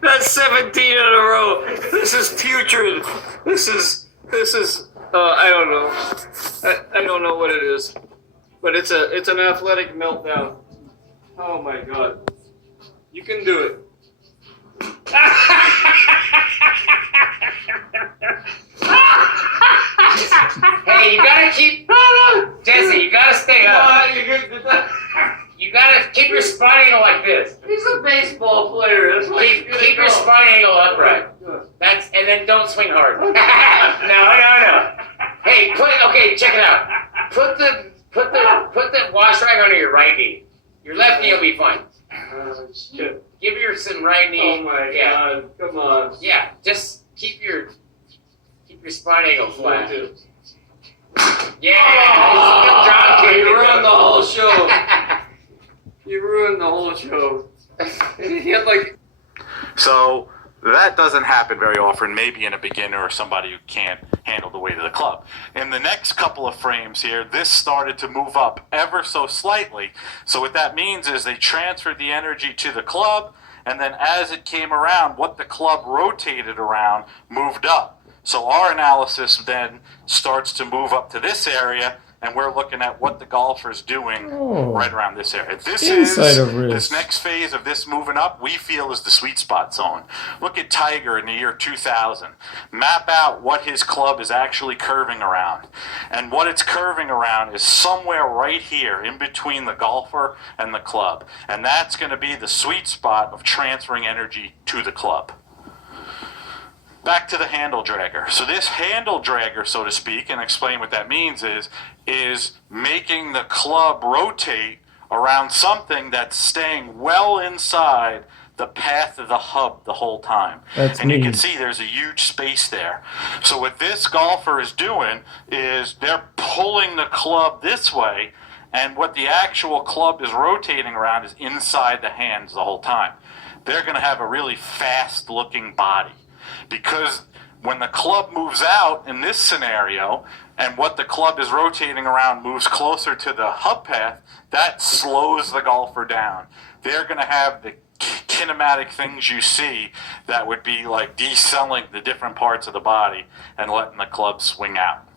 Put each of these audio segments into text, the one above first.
That's 17 in a row. This is putrid. This is, I don't know. I don't know what it is. But it's an athletic meltdown. Oh my God. You can do it. Hey, you gotta keep, Jesse, you gotta stay up. You gotta keep your spine angle like this. He's a baseball player. That's why Keep your spine angle upright. And then don't swing hard. No. Hey, check it out. Put the wash rag under your right knee. Your left knee will be fine. Shit. Give your some right knee. Oh my God! Come on. Yeah, just keep your spine angle flat. Yeah. Oh, you ruined the whole show. You ruined the whole show. He had like. So that doesn't happen very often, maybe in a beginner or somebody who can't handle the weight of the club. In the next couple of frames here, this started to move up ever so slightly. So what that means is they transferred the energy to the club, and then as it came around, what the club rotated around moved up. So our analysis then starts to move up to this area, and we're looking at what the golfer's doing right around this area. This next phase of this moving up, we feel is the sweet spot zone. Look at Tiger in the year 2000. Map out what his club is actually curving around. And what it's curving around is somewhere right here in between the golfer and the club. And that's going to be the sweet spot of transferring energy to the club. Back to the handle dragger. So this handle dragger, so to speak, and explain what that means is making the club rotate around something that's staying well inside the path of the hub the whole time. And you can see there's a huge space there. So what this golfer is doing is they're pulling the club this way, and what the actual club is rotating around is inside the hands the whole time. They're going to have a really fast looking body. Because when the club moves out in this scenario, and what the club is rotating around moves closer to the hub path, that slows the golfer down. They're going to have the kinematic things you see that would be like decelling the different parts of the body and letting the club swing out.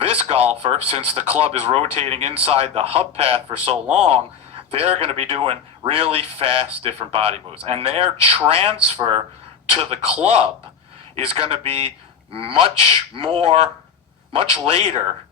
This golfer, since the club is rotating inside the hub path for so long, they're going to be doing really fast different body moves. And their transfer to the club is going to be much later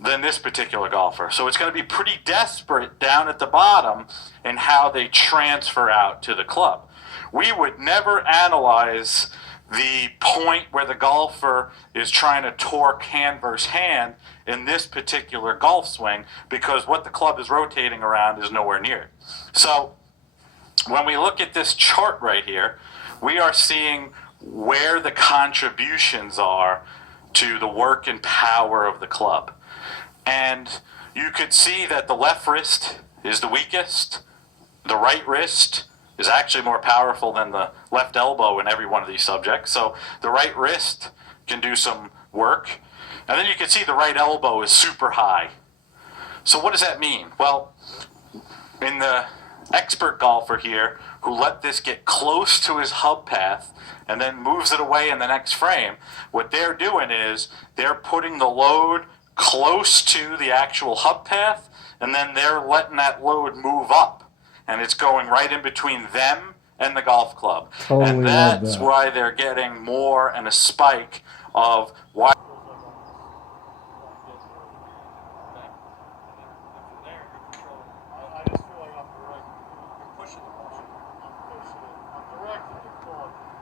than this particular golfer. So it's going to be pretty desperate down at the bottom in how they transfer out to the club. We would never analyze the point where the golfer is trying to torque hand versus hand in this particular golf swing, because what the club is rotating around is nowhere near. So when we look at this chart right here, we are seeing where the contributions are to the work and power of the club. And you could see that the left wrist is the weakest. The right wrist is actually more powerful than the left elbow in every one of these subjects. So the right wrist can do some work. And then you can see the right elbow is super high. So what does that mean? Well, in the expert golfer here who let this get close to his hub path and then moves it away in the next frame, what they're doing is they're putting the load close to the actual hub path, and then they're letting that load move up, and it's going right in between them and the golf club. And that's why they're getting more and a spike of why.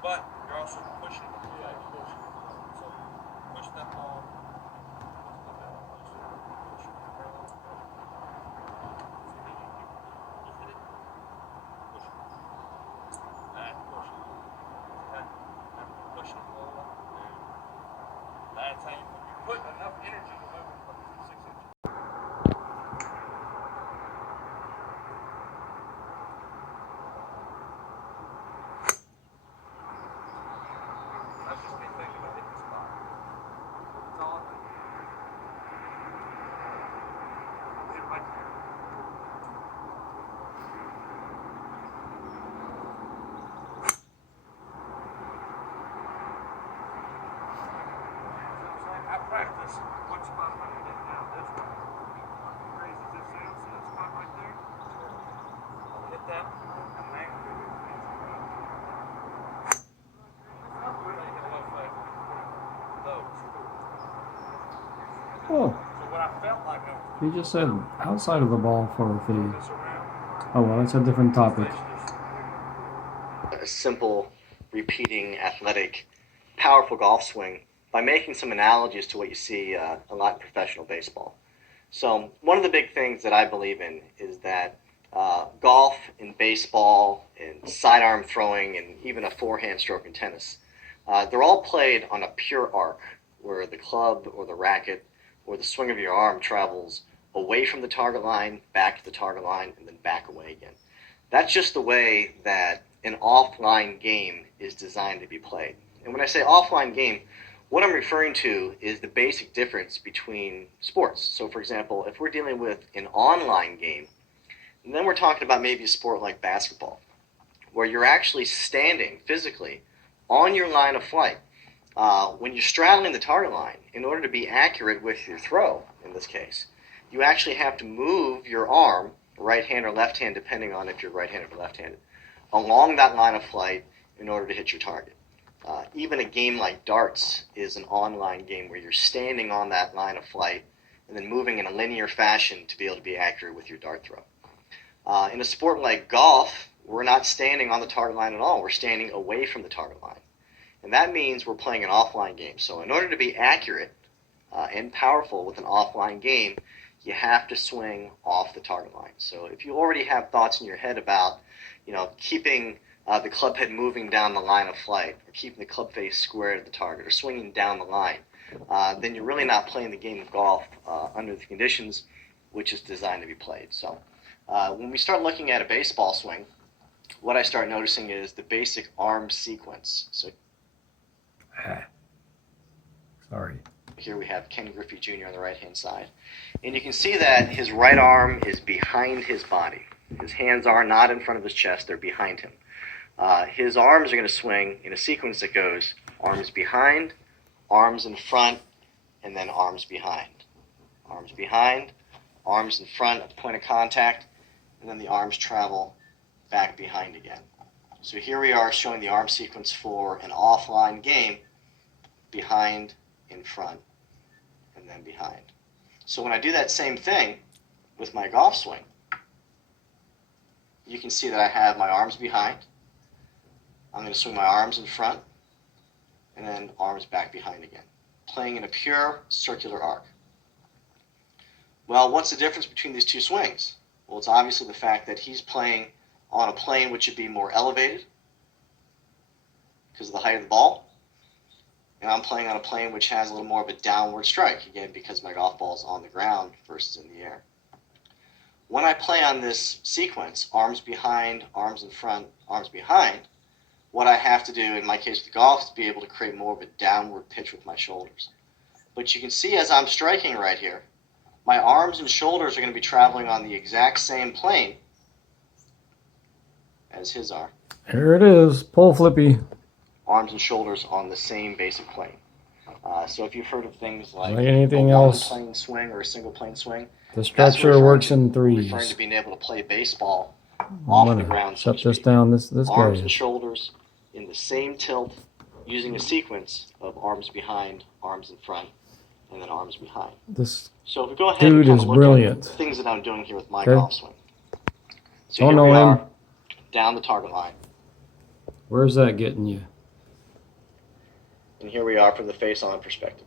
But you're also pushing. Yeah, pushing. So push that ball. That's how you put enough energy to move it from 6 inches. I've just been thinking about hitting this practice, what spot am I going to hit now? This one. Raises this down, see that spot right there? I'll hit that and land. Oh, So what I felt like I was he just said outside of the ball for the. doing this around. Oh well, that's a different topic. A simple, repeating, athletic, powerful golf swing by making some analogies to what you see a lot in professional baseball. So one of the big things that I believe in is that golf and baseball and sidearm throwing and even a forehand stroke in tennis, they're all played on a pure arc where the club or the racket or the swing of your arm travels away from the target line, back to the target line, and then back away again. That's just the way that an offline game is designed to be played. And when I say offline game, what I'm referring to is the basic difference between sports. So for example, if we're dealing with an online game, and then we're talking about maybe a sport like basketball, where you're actually standing physically on your line of flight. When you're straddling the target line, in order to be accurate with your throw, in this case, you actually have to move your arm, right hand or left hand, depending on if you're right-handed or left-handed, along that line of flight in order to hit your target. Even a game like darts is an online game where you're standing on that line of flight and then moving in a linear fashion to be able to be accurate with your dart throw. In a sport like golf, we're not standing on the target line at all. We're standing away from the target line. And that means we're playing an offline game. So in order to be accurate and powerful with an offline game, you have to swing off the target line. So if you already have thoughts in your head about, keeping the club head moving down the line of flight, or keeping the club face square to the target, or swinging down the line, then you're really not playing the game of golf under the conditions which is designed to be played. So when we start looking at a baseball swing, what I start noticing is the basic arm sequence. So Sorry. here we have Ken Griffey Jr. on the right-hand side. And you can see that his right arm is behind his body. His hands are not in front of his chest, they're behind him. His arms are going to swing in a sequence that goes arms behind, arms in front, and then arms behind. Arms behind, arms in front at the point of contact, and then the arms travel back behind again. So here we are showing the arm sequence for an offline game, behind, in front, and then behind. So when I do that same thing with my golf swing, you can see that I have my arms behind. I'm going to swing my arms in front, and then arms back behind again, playing in a pure circular arc. Well, what's the difference between these two swings? Well, it's obviously the fact that he's playing on a plane which would be more elevated because of the height of the ball, and I'm playing on a plane which has a little more of a downward strike, again, because my golf ball is on the ground versus in the air. When I play on this sequence, arms behind, arms in front, arms behind, what I have to do, in my case with golf, is to be able to create more of a downward pitch with my shoulders. But you can see as I'm striking right here, my arms and shoulders are going to be traveling on the exact same plane as his are. Here it is. Pole flippy. Arms and shoulders on the same basic plane. So if you've heard of things like anything a else, one-plane swing or a single plane swing, the structure works in referring threes. to being able to play baseball I'm off the gonna ground. so shut to this speak. down. This guy Arms and is. shoulders in the same tilt, using a sequence of arms behind, arms in front, and then arms behind. This So if we go ahead dude and kind is of look brilliant. at things that I'm doing here with my Okay. golf swing. So Don't here know we him. are, down the target line. Where's that getting you? And here we are from the face-on perspective.